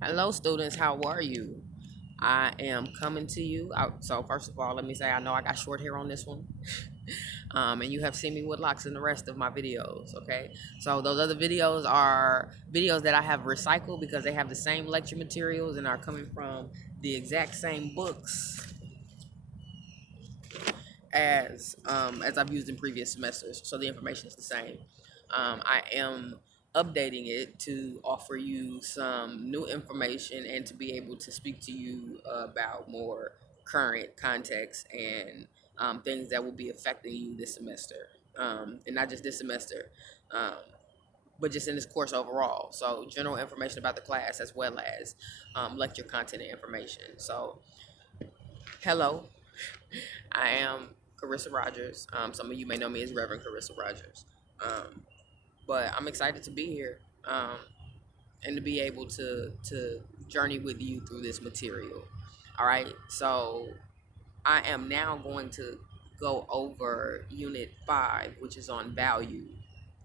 Hello, students. How are you? I am coming to you. So first of all, let me say I know I got short hair on this one, and you have seen me with locks in the rest of my videos. Okay, so those other videos are videos that I have recycled because they have the same lecture materials and are coming from the exact same books as I've used in previous semesters. So the information is the same. I am updating it to offer you some new information and to be able to speak to you about more current context and things that will be affecting you this semester, and not just this semester. Um, but just in this course overall. So general information about the class as well as lecture content and information. So hello, I am Carissa Rogers. Some of you may know me as Reverend Carissa Rogers. Um, but I'm excited to be here and to be able to journey with you through this material. All right. So I am now going to go over Unit 5, which is on value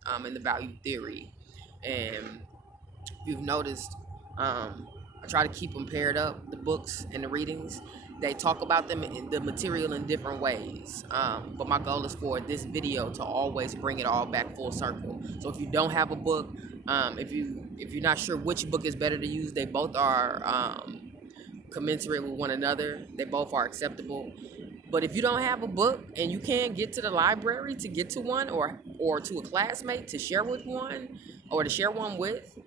and the value theory. And if you've noticed, I try to keep them paired up, the books and the readings. They talk about them in the material in different ways. But my goal is for this video to always bring it all back full circle. So if you don't have a book, if you're not sure which book is better to use, they both are commensurate with one another. They both are acceptable. But if you don't have a book and you can't get to the library to get to one, or to a classmate to share with one, or to share one with,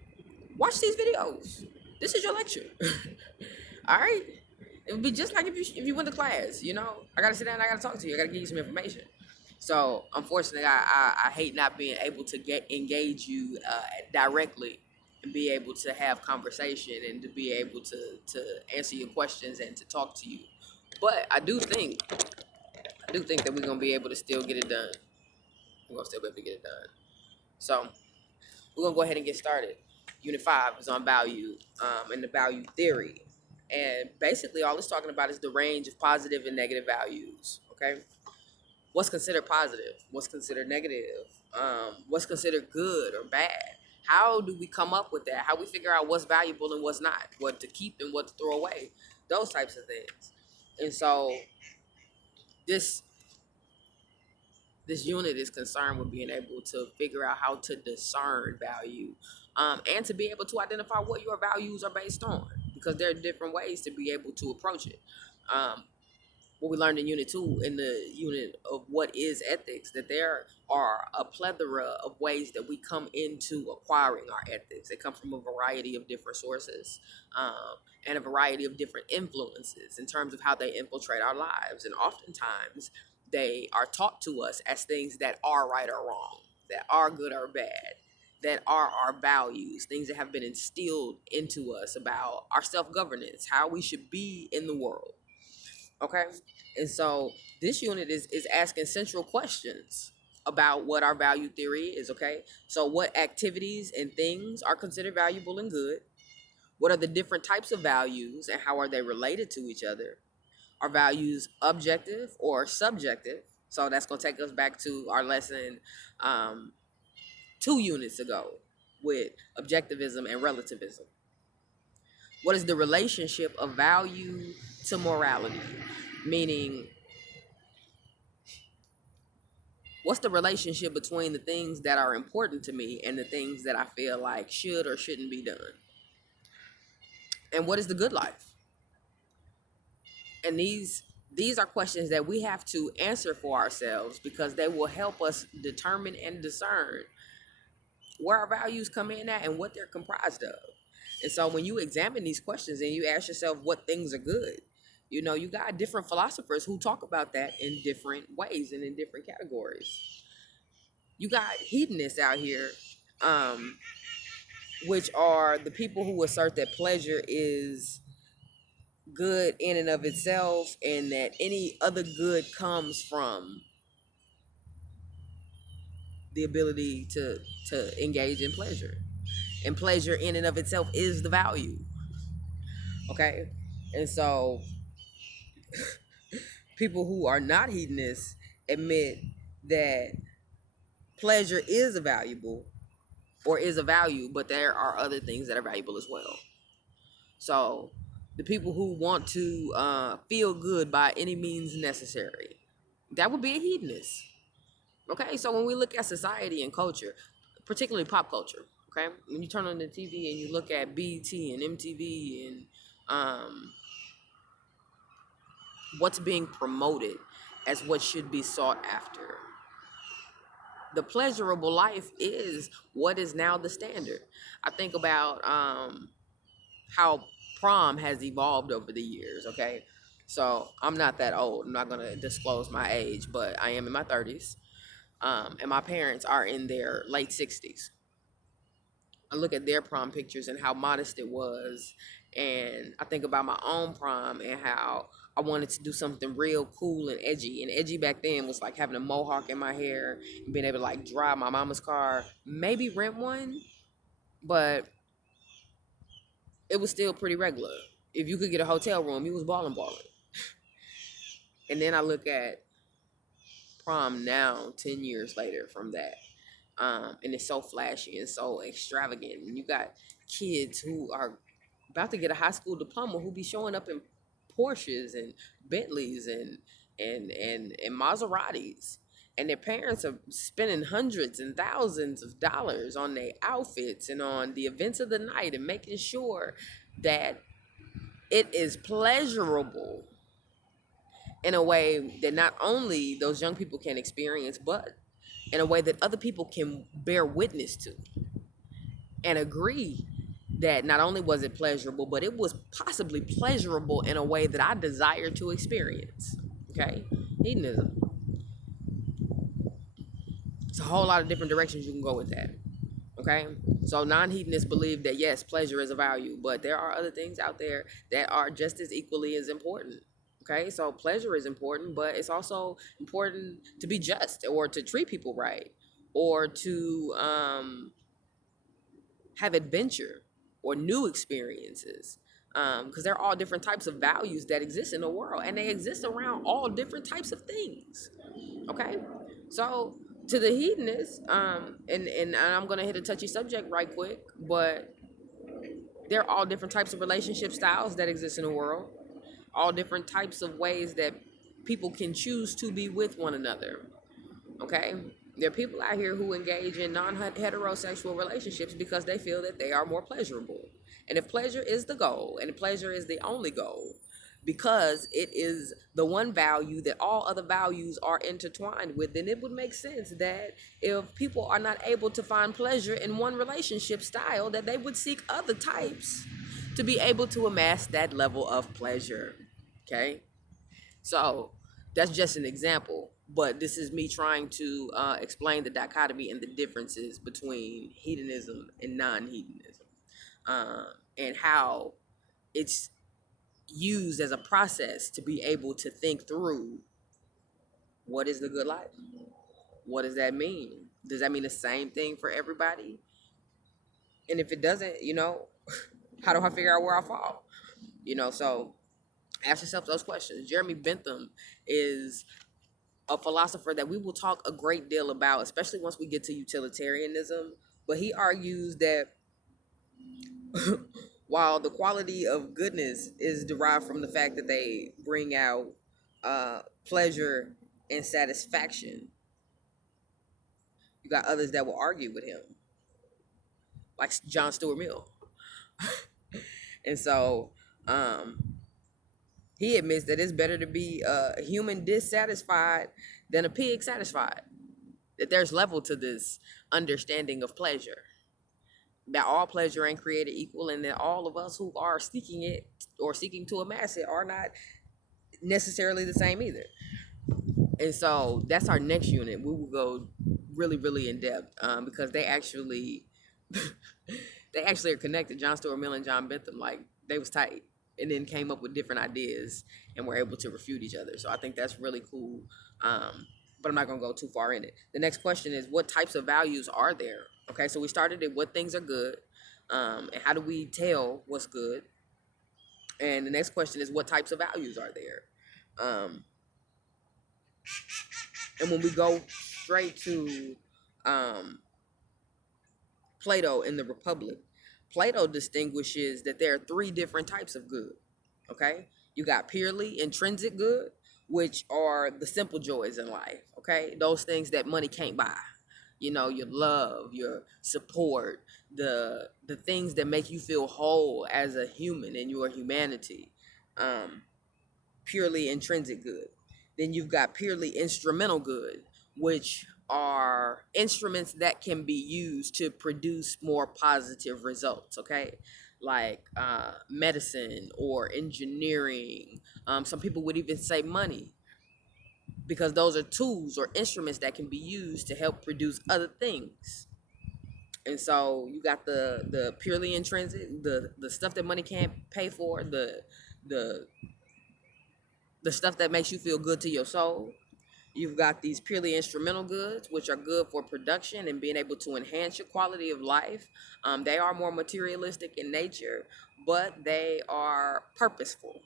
watch these videos. This is your lecture. All right. It would be just like if you went to class. I gotta sit down. I gotta talk to you. I gotta give you some information. So unfortunately, I hate not being able to engage you directly and be able to have conversation and to be able to answer your questions and to talk to you. But I do think that we're gonna be able to still get it done. We're gonna still be able to get it done. So we're gonna go ahead and get started. Unit 5 is on value and the value theory. And basically all it's talking about is the range of positive and negative values. Okay. What's considered positive? What's considered negative? What's considered good or bad? How do we come up with that? How we figure out what's valuable and what's not? What to keep and what to throw away? Those types of things. And so this this unit is concerned with being able to figure out how to discern value, and to be able to identify what your values are based on, because there are different ways to be able to approach it. Um, what we learned in Unit 2, in the unit of what is ethics, that there are a plethora of ways that we come into acquiring our ethics. They come from a variety of different sources, and a variety of different influences in terms of how they infiltrate our lives. And oftentimes, they are taught to us as things that are right or wrong, that are good or bad, that are our values, things that have been instilled into us about our self-governance, how we should be in the world. Okay. And so this unit is asking central questions about what our value theory is. Okay. So what activities and things are considered valuable and good? What are the different types of values and how are they related to each other? Are values objective or subjective? So that's going to take us back to our lesson 2 units ago with objectivism and relativism. What is the relationship of value to morality? Meaning, what's the relationship between the things that are important to me and the things that I feel like should or shouldn't be done? And what is the good life? And these are questions that we have to answer for ourselves, because they will help us determine and discern where our values come in at and what they're comprised of. And so when you examine these questions and you ask yourself what things are good, you got different philosophers who talk about that in different ways and in different categories. You got hedonists out here, which are the people who assert that pleasure is good in and of itself, and that any other good comes from the ability to engage in pleasure. And pleasure in and of itself is the value. Okay? And so people who are not hedonists admit that pleasure is a valuable or is a value, but there are other things that are valuable as well. So the people who want to feel good by any means necessary, that would be a hedonist. Okay, so when we look at society and culture, particularly pop culture, okay, when you turn on the TV and you look at BET and MTV and what's being promoted as what should be sought after, the pleasurable life is what is now the standard. I think about how prom has evolved over the years. Okay, so I'm not that old. I'm not gonna disclose my age, but I am in my 30s, and my parents are in their late 60s. I look at their prom pictures and how modest it was, and I think about my own prom and how I wanted to do something real cool and edgy. And edgy back then was like having a mohawk in my hair and being able to like drive my mama's car, maybe rent one, but it was still pretty regular. If you could get a hotel room, you was balling. And then I look at prom now, 10 years later from that. And it's so flashy and so extravagant. And you got kids who are about to get a high school diploma who be showing up in Porsches and Bentleys and Maseratis. And their parents are spending hundreds and thousands of dollars on their outfits and on the events of the night and making sure that it is pleasurable in a way that not only those young people can experience, but in a way that other people can bear witness to and agree that not only was it pleasurable, but it was possibly pleasurable in a way that I desire to experience. Okay? Hedonism. It's a whole lot of different directions you can go with that. Okay? So non-hedonists believe that yes, pleasure is a value, but there are other things out there that are just as equally as important. Okay, so pleasure is important, but it's also important to be just or to treat people right or to have adventure or new experiences. Because there are all different types of values that exist in the world and they exist around all different types of things. Okay, so to the hedonist, and I'm going to hit a touchy subject right quick, but there are all different types of relationship styles that exist in the world, all different types of ways that people can choose to be with one another. Okay? There are people out here who engage in non-heterosexual relationships because they feel that they are more pleasurable. And if pleasure is the goal, and pleasure is the only goal, because it is the one value that all other values are intertwined with, then it would make sense that if people are not able to find pleasure in one relationship style, that they would seek other types to be able to amass that level of pleasure. Okay? So that's just an example, but this is me trying to explain the dichotomy and the differences between hedonism and non-hedonism, and how it's used as a process to be able to think through what is the good life. What does that mean? Does that mean the same thing for everybody? And if it doesn't, how do I figure out where I fall? So ask yourself those questions. Jeremy Bentham is a philosopher that we will talk a great deal about, especially once we get to utilitarianism. But he argues that while the quality of goodness is derived from the fact that they bring out pleasure and satisfaction, you got others that will argue with him, like John Stuart Mill. And so he admits that it's better to be a human dissatisfied than a pig satisfied. That there's level to this understanding of pleasure. That all pleasure ain't created equal, and that all of us who are seeking it or seeking to amass it are not necessarily the same either. And so that's our next unit. We will go really, really in depth because they actually are connected. John Stuart Mill and John Bentham, like they was tight, and then came up with different ideas and were able to refute each other. So I think that's really cool. But I'm not gonna go too far in it. The next question is, what types of values are there? Okay, so we started at what things are good, and how do we tell what's good? And the next question is, what types of values are there? And when we go straight to Plato in the Republic, Plato distinguishes that there are three different types of good. Okay, you got purely intrinsic good, which are the simple joys in life. Okay, those things that money can't buy. You know, your love, your support, the things that make you feel whole as a human in your humanity. Um, Purely intrinsic good. Then you've got purely instrumental good, which are instruments that can be used to produce more positive results. Okay, like medicine or engineering. Some people would even say money, because those are tools or instruments that can be used to help produce other things. And so you got the purely intrinsic, the stuff that money can't pay for, the the stuff that makes you feel good to your soul. You've got these purely instrumental goods, which are good for production and being able to enhance your quality of life. They are more materialistic in nature, but they are purposeful.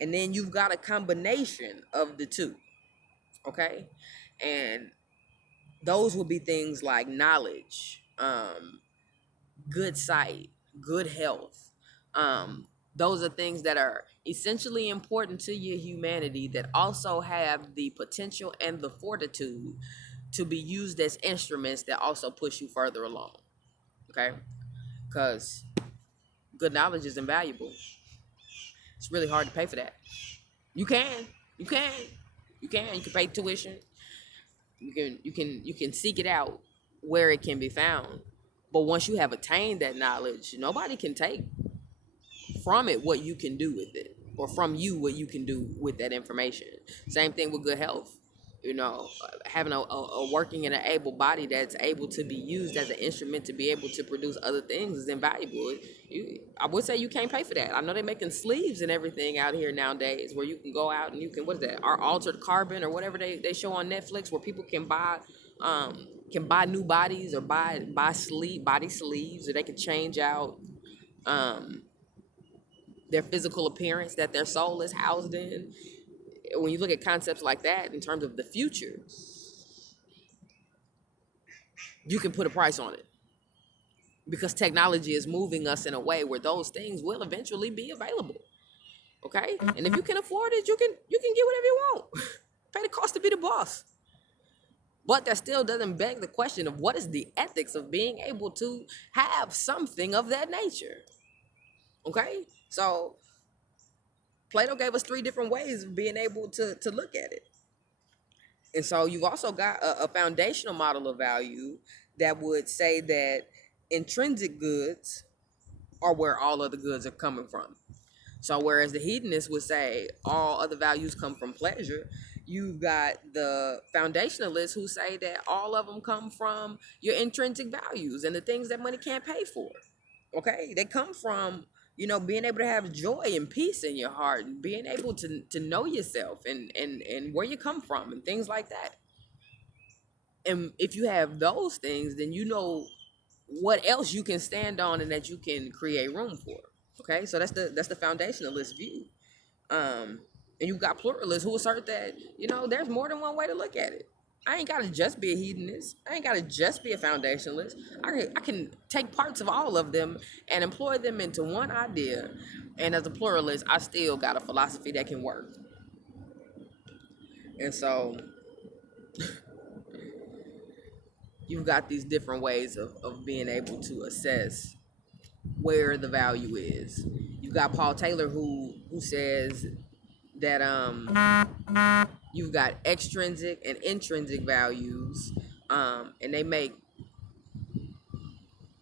And then you've got a combination of the two, okay? And those will be things like knowledge, good sight, good health. Those are things that are essentially important to your humanity that also have the potential and the fortitude to be used as instruments that also push you further along. Okay? Because good knowledge is invaluable. It's really hard to pay for that. You can. You can. You can. You can pay tuition. You can seek it out where it can be found. But once you have attained that knowledge, nobody can take from it what you can do with it, or from you what you can do with that information. Same thing with good health. You know, having a working and an able body that's able to be used as an instrument to be able to produce other things is invaluable. I would say you can't pay for that. I know they're making sleeves and everything out here nowadays where you can go out and you can, what is that, our altered carbon or whatever they show on Netflix, where people can buy new bodies or buy body sleeves, or they can change out um their physical appearance that their soul is housed in. When you look at concepts like that in terms of the future, you can put a price on it, because technology is moving us in a way where those things will eventually be available. Okay, and if you can afford it, you can get whatever you want. Pay the cost to be the boss. But that still doesn't beg the question of what is the ethics of being able to have something of that nature. Okay, so Plato gave us three different ways of being able to look at it. And so you've also got a foundational model of value that would say that intrinsic goods are where all other goods are coming from. So whereas the hedonist would say all other values come from pleasure, you've got the foundationalists who say that all of them come from your intrinsic values and the things that money can't pay for. Okay, they come from, being able to have joy and peace in your heart, and being able to know yourself and where you come from and things like that. And if you have those things, then you know what else you can stand on and that you can create room for. Okay, so that's the foundationalist view. And you've got pluralists who assert that, there's more than one way to look at it. I ain't gotta just be a hedonist. I ain't gotta just be a foundationalist. I can take parts of all of them and employ them into one idea. And as a pluralist, I still got a philosophy that can work. And so you've got these different ways of being able to assess where the value is. You've got Paul Taylor who says that you've got extrinsic and intrinsic values, and they make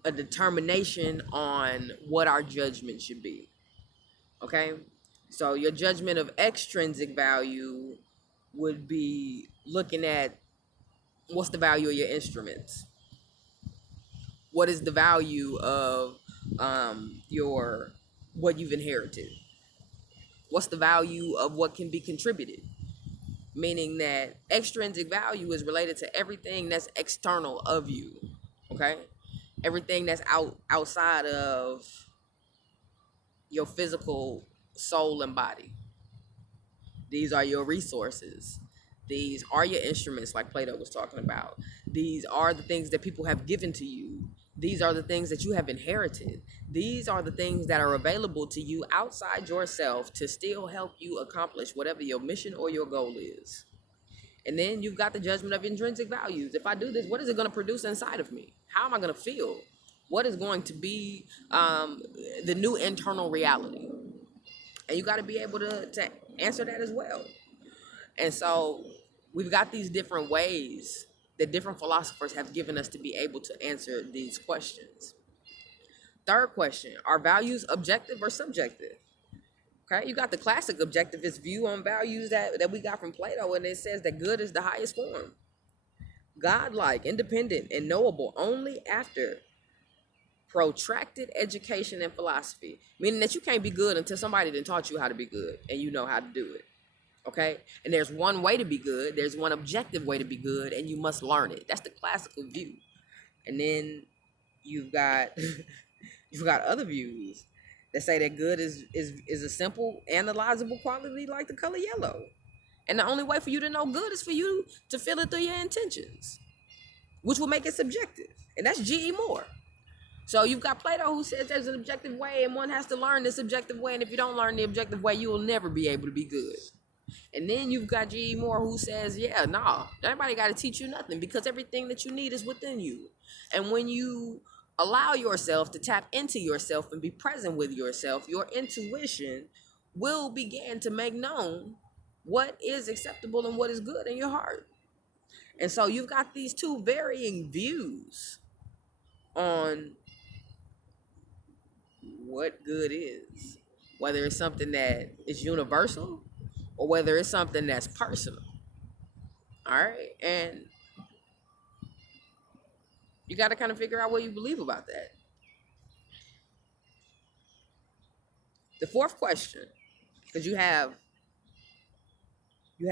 a determination on what our judgment should be. Okay, so your judgment of extrinsic value would be looking at what's the value of your instruments, what is the value of your what you've inherited, what's the value of what can be contributed, meaning that extrinsic value is related to everything that's external of you. Okay, everything that's outside of your physical soul and body. These are your resources. These are your instruments, like Plato was talking about. These are the things that people have given to you. These are the things that you have inherited. These are the things that are available to you outside yourself to still help you accomplish whatever your mission or your goal is. And then you've got the judgment of intrinsic values. If I do this, what is it going to produce inside of me? How am I going to feel? What is going to be the new internal reality? And you got to be able to answer that as well. And so we've got these different ways that different philosophers have given us to be able to answer these questions. Third question, are values objective or subjective? Okay, you got the classic objectivist view on values that we got from Plato, and it says that good is the highest form. Godlike, independent, and knowable only after protracted education and philosophy. Meaning that you can't be good until somebody done taught you how to be good and you know how to do it. Okay? And there's one way to be good. There's one objective way to be good, and you must learn it. That's the classical view. And then you've got you've got other views that say that good is a simple, analyzable quality like the color yellow. And the only way for you to know good is for you to feel it through your intentions, which will make it subjective. And that's G.E. Moore. So you've got Plato who says there's an objective way and one has to learn this objective way. And if you don't learn the objective way, you will never be able to be good. And then you've got G.E. Moore who says, yeah, nah, everybody got to teach you nothing because everything that you need is within you. And when you allow yourself to tap into yourself and be present with yourself, your intuition will begin to make known what is acceptable and what is good in your heart. And so you've got these two varying views on what good is, whether it's something that is universal or whether it's something that's personal. All right. And you got to kind of figure out what you believe about that. The fourth question, because you have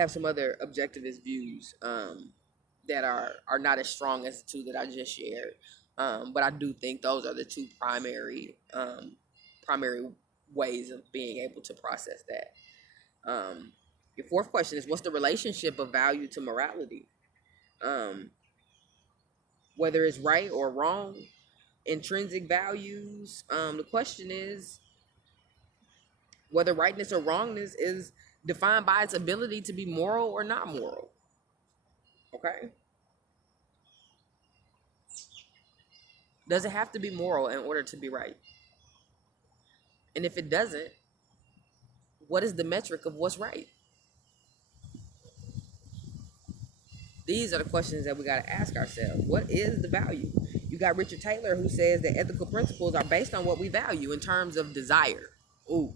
some other objectivist views that are not as strong as the two that I just shared. But I do think those are the two primary ways of being able to process that. Your fourth question is, what's the relationship of value to morality? Whether it's right or wrong, intrinsic values. The question is whether rightness or wrongness is defined by its ability to be moral or not moral. Okay? Does it have to be moral in order to be right? And if it doesn't, what is the metric of what's right? These are the questions that we got to ask ourselves. What is the value? You got Richard Taylor who says that ethical principles are based on what we value in terms of desire. Ooh.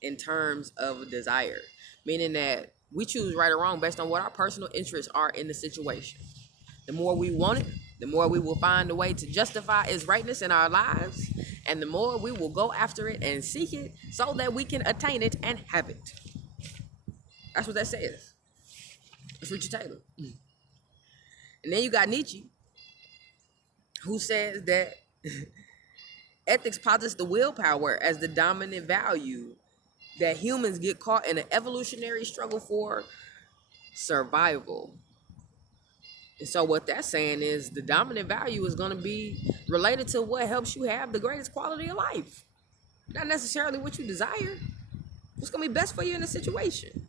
In terms of desire. Meaning that we choose right or wrong based on what our personal interests are in the situation. The more we want it, the more we will find a way to justify its rightness in our lives. And the more we will go after it and seek it so that we can attain it and have it. That's what that says. That's Richard Taylor. And then you got Nietzsche, who says that ethics posits the willpower as the dominant value, that humans get caught in an evolutionary struggle for survival. And so what that's saying is the dominant value is going to be related to what helps you have the greatest quality of life. Not necessarily what you desire. What's going to be best for you in the situation.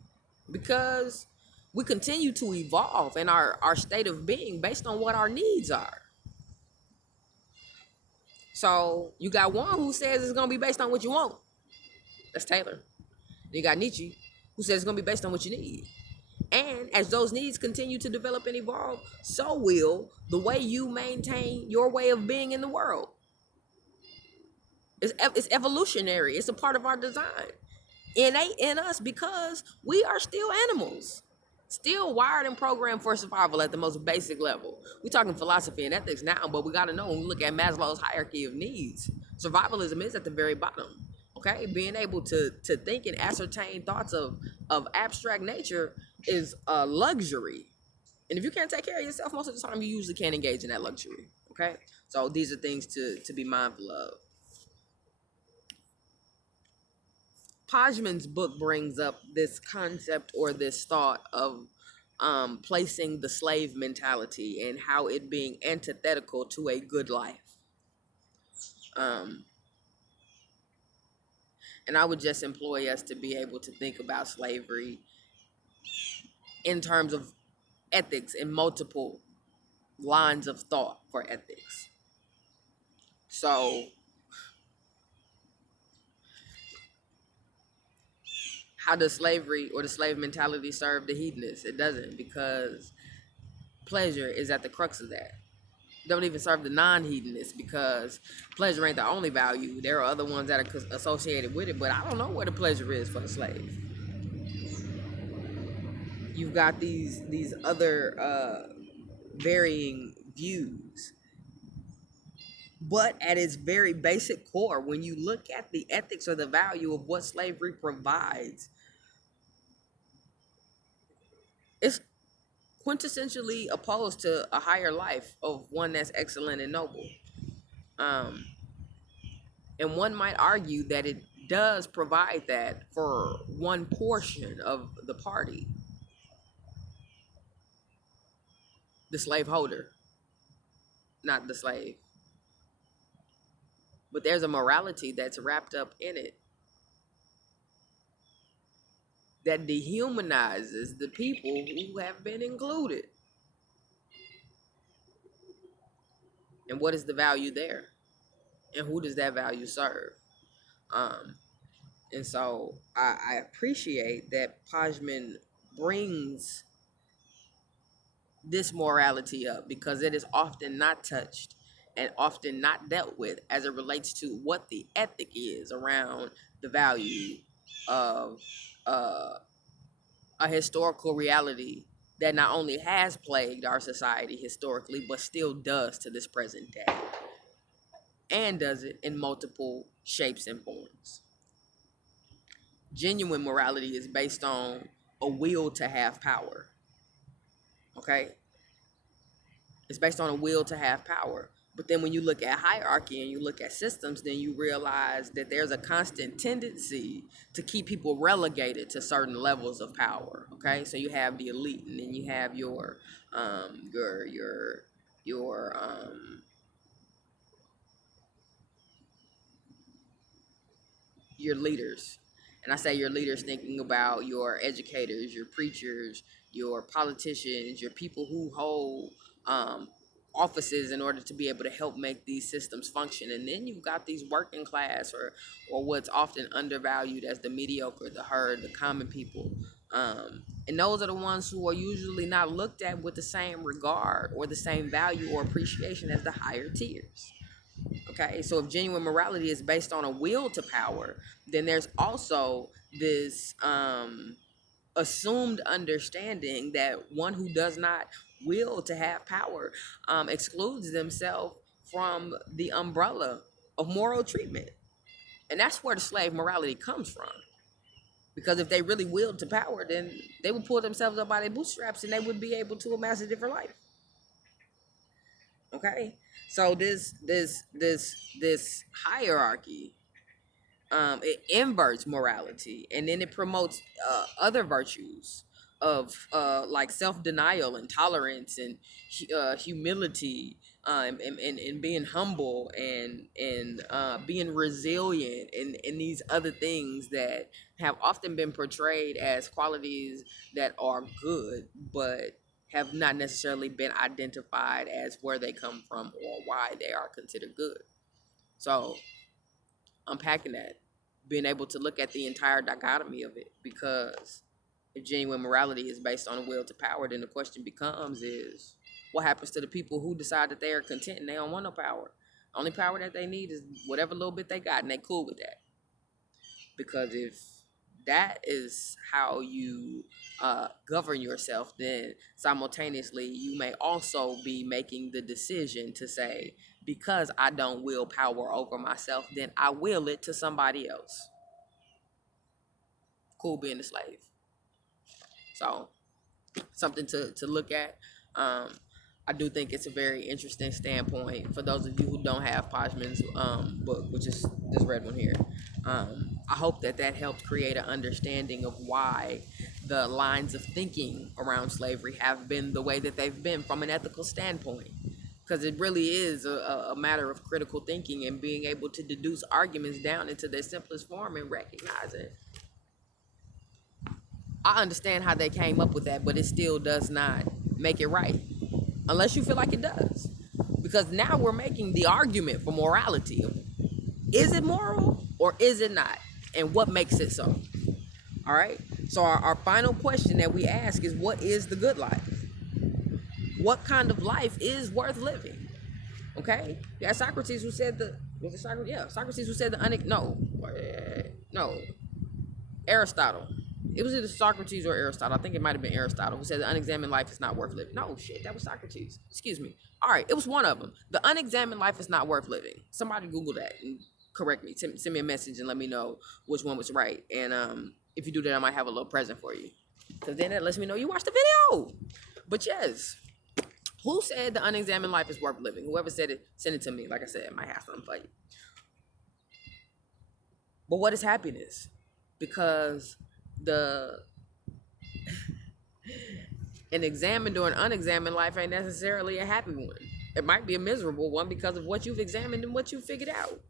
Because we continue to evolve in our state of being based on what our needs are. So you got one who says it's going to be based on what you want. That's Taylor. You got Nietzsche, who says it's going to be based on what you need. And as those needs continue to develop and evolve, so will the way you maintain your way of being in the world. It's evolutionary. It's a part of our design. Innate in us because we are still animals. Still wired and programmed for survival at the most basic level. We're talking philosophy and ethics now, but we got to know when we look at Maslow's hierarchy of needs, survivalism is at the very bottom. Okay, being able to think and ascertain thoughts of abstract nature is a luxury. And if you can't take care of yourself, most of the time you usually can't engage in that luxury. Okay, so these are things to be mindful of. Pajman's book brings up this concept or this thought of placing the slave mentality and how it being antithetical to a good life. Um, and I would just employ us to be able to think about slavery in terms of ethics and multiple lines of thought for ethics. So, how does slavery or the slave mentality serve the hedonist? It doesn't, because pleasure is at the crux of that. Don't even serve the non-hedonist, because pleasure ain't the only value. There are other ones that are associated with it, but I don't know where the pleasure is for the slave. You've got these other varying views. But at its very basic core, when you look at the ethics or the value of what slavery provides, it's quintessentially opposed to a higher life of one that's excellent and noble. Um, and one might argue that it does provide that for one portion of the party, the slaveholder, not the slave. But there's a morality that's wrapped up in it that dehumanizes the people who have been included. And what is the value there? And who does that value serve? Um, and so I appreciate that Pajman brings this morality up, because it is often not touched and often not dealt with as it relates to what the ethic is around the value of a historical reality that not only has plagued our society historically, but still does to this present day, and does it in multiple shapes and forms. Genuine morality is based on a will to have power. Okay? It's based on a will to have power. But then when you look at hierarchy and you look at systems, then you realize that there's a constant tendency to keep people relegated to certain levels of power. Okay, so you have the elite, and then you have your your leaders. And I say your leaders thinking about your educators, your preachers, your politicians, your people who hold offices in order to be able to help make these systems function. And then you've got these working class, or what's often undervalued as the mediocre, the herd, the common people. And those are the ones who are usually not looked at with the same regard or the same value or appreciation as the higher tiers. Okay, so if genuine morality is based on a will to power, then there's also this assumed understanding that one who does not will to have power excludes themselves from the umbrella of moral treatment. And that's where the slave morality comes from. Because if they really willed to power, then they would pull themselves up by their bootstraps and they would be able to amass a different life. Okay, so this hierarchy, it inverts morality, and then it promotes other virtues of like self-denial and tolerance and humility, and being humble and being resilient, and these other things that have often been portrayed as qualities that are good, but have not necessarily been identified as where they come from or why they are considered good. So unpacking that, being able to look at the entire dichotomy of it, because if genuine morality is based on a will to power, then the question becomes is, what happens to the people who decide that they are content and they don't want no power? Only power that they need is whatever little bit they got, and they cool with that. Because if that is how you govern yourself, then simultaneously you may also be making the decision to say, because I don't will power over myself, then I will it to somebody else. Cool being a slave. So something to look at. I do think it's a very interesting standpoint for those of you who don't have Podman's book, which is this red one here. I hope that that helped create an understanding of why the lines of thinking around slavery have been the way that they've been from an ethical standpoint. Because it really is a matter of critical thinking and being able to deduce arguments down into their simplest form and recognize it. I understand how they came up with that, but it still does not make it right. Unless you feel like it does. Because now we're making the argument for morality. Is it moral or is it not? And what makes it so? All right. So our final question that we ask is, what is the good life? What kind of life is worth living? Okay. Yeah, Socrates who said was it Socrates? Yeah, Socrates who said no, Aristotle. It was either Socrates or Aristotle. I think it might have been Aristotle who said the unexamined life is not worth living. No, shit, that was Socrates. Excuse me. All right, it was one of them. The unexamined life is not worth living. Somebody Google that and correct me. Send me a message and let me know which one was right. And if you do that, I might have a little present for you. Because then that lets me know you watched the video. But yes, who said the unexamined life is worth living? Whoever said it, send it to me. Like I said, I might have something for you. But what is happiness? Because an examined or an unexamined life ain't necessarily a happy one. It might be a miserable one because of what you've examined and what you've figured out.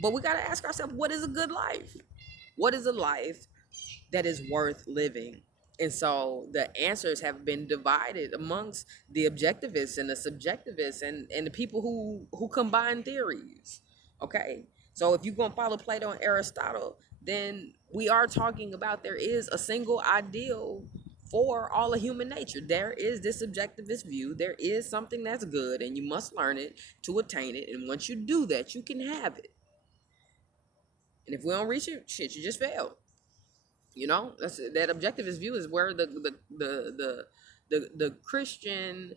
But we got to ask ourselves, what is a good life? What is a life that is worth living? And so the answers have been divided amongst the objectivists and the subjectivists and the people who combine theories. Okay, so if you're going to follow Plato and Aristotle, then we are talking about there is a single ideal for all of human nature. There is this subjectivist view. There is something that's good, and you must learn it to attain it. And once you do that, you can have it. And if we don't reach it, shit, you just failed. You know, that objectivist view is where the Christian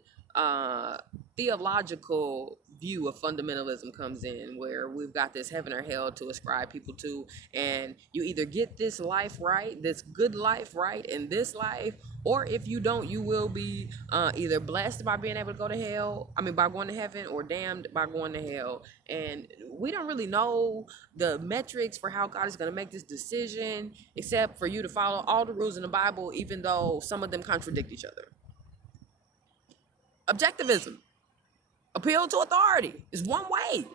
theological view of fundamentalism comes in, where we've got this heaven or hell to ascribe people to, and you either get this life right, this good life right in this life, or if you don't, you will be either blessed by being able to go to hell, by going to heaven, or damned by going to hell. And we don't really know the metrics for how God is going to make this decision, except for you to follow all the rules in the Bible, even though some of them contradict each other. Objectivism, appeal to authority, is one way.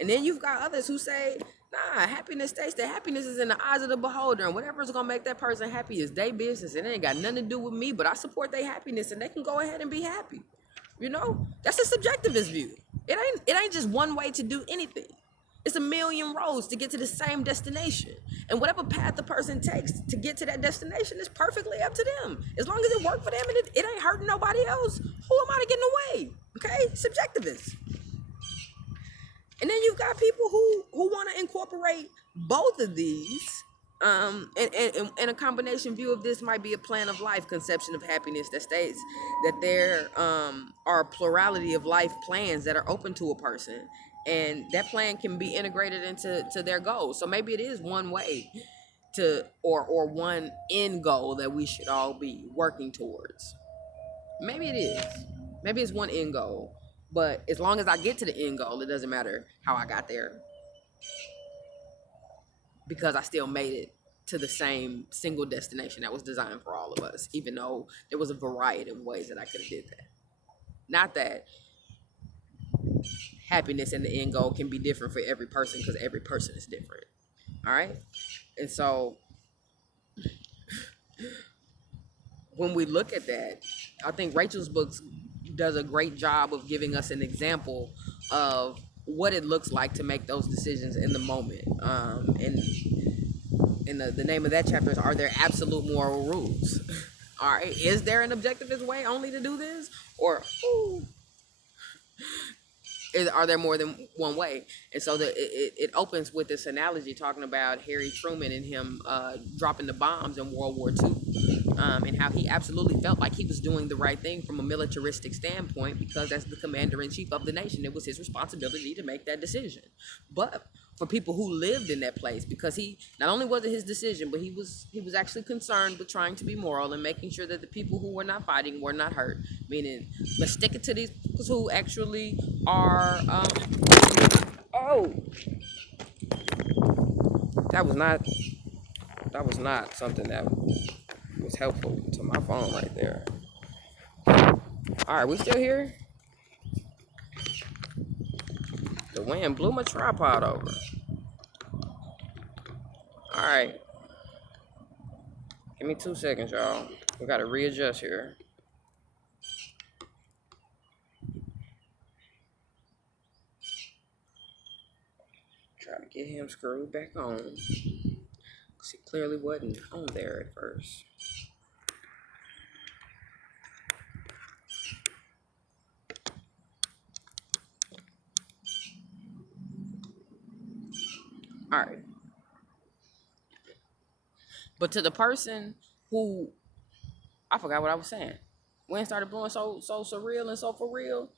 And then you've got others who say, nah, happiness states that happiness is in the eyes of the beholder, and whatever's gonna make that person happy is their business, and it ain't got nothing to do with me, but I support their happiness and they can go ahead and be happy. You know, that's a subjectivist view. It ain't just one way to do anything. It's a million roads to get to the same destination. And whatever path the person takes to get to that destination is perfectly up to them. As long as it worked for them and it ain't hurting nobody else, who am I to get in the way? Okay? Subjectivist. And then you've got people who want to incorporate both of these. And a combination view of this might be a plan of life conception of happiness that states that there are a plurality of life plans that are open to a person, and that plan can be integrated into their goals. So maybe it is one way to or one end goal that we should all be working towards. Maybe it is. Maybe it's one end goal, but as long as I get to the end goal, it doesn't matter how I got there, because I still made it to the same single destination that was designed for all of us, even though there was a variety of ways that I could have did that. Not that happiness and the end goal can be different for every person, because every person is different. All right? And so when we look at that, I think Rachel's books does a great job of giving us an example of what it looks like to make those decisions in the moment. And the name of that chapter is, Are There Absolute Moral Rules? All right, is there an objectivist way only to do this? Or are there more than one way? And so it opens with this analogy talking about Harry Truman and him dropping the bombs in World War II, and how he absolutely felt like he was doing the right thing from a militaristic standpoint, because as the commander-in-chief of the nation, it was his responsibility to make that decision. But for people who lived in that place, because he not only was it his decision, but he was actually concerned with trying to be moral and making sure that the people who were not fighting were not hurt. Meaning, let's stick it to these people who actually are. Oh, that was not something that was helpful to my phone right there. All right, we still here. The wind blew my tripod over. All right. Give me 2 seconds, y'all. We got to readjust here. Try to get him screwed back on. Because he clearly wasn't on there at first. All right. But to the person who, I forgot what I was saying. When it started blowing so surreal and so for real,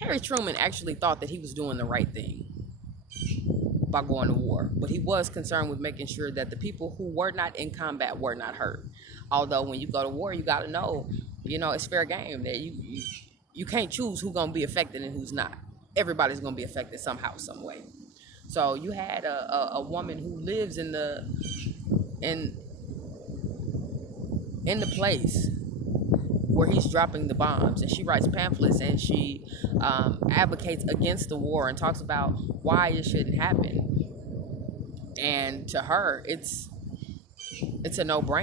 Harry Truman actually thought that he was doing the right thing by going to war, but he was concerned with making sure that the people who were not in combat were not hurt. Although when you go to war, you got to know, it's fair game that you can't choose who's gonna be affected and who's not. Everybody's gonna be affected somehow, some way. So you had a woman who lives in the place where he's dropping the bombs, and she writes pamphlets, and she advocates against the war and talks about why it shouldn't happen. And to her, it's a no-brainer.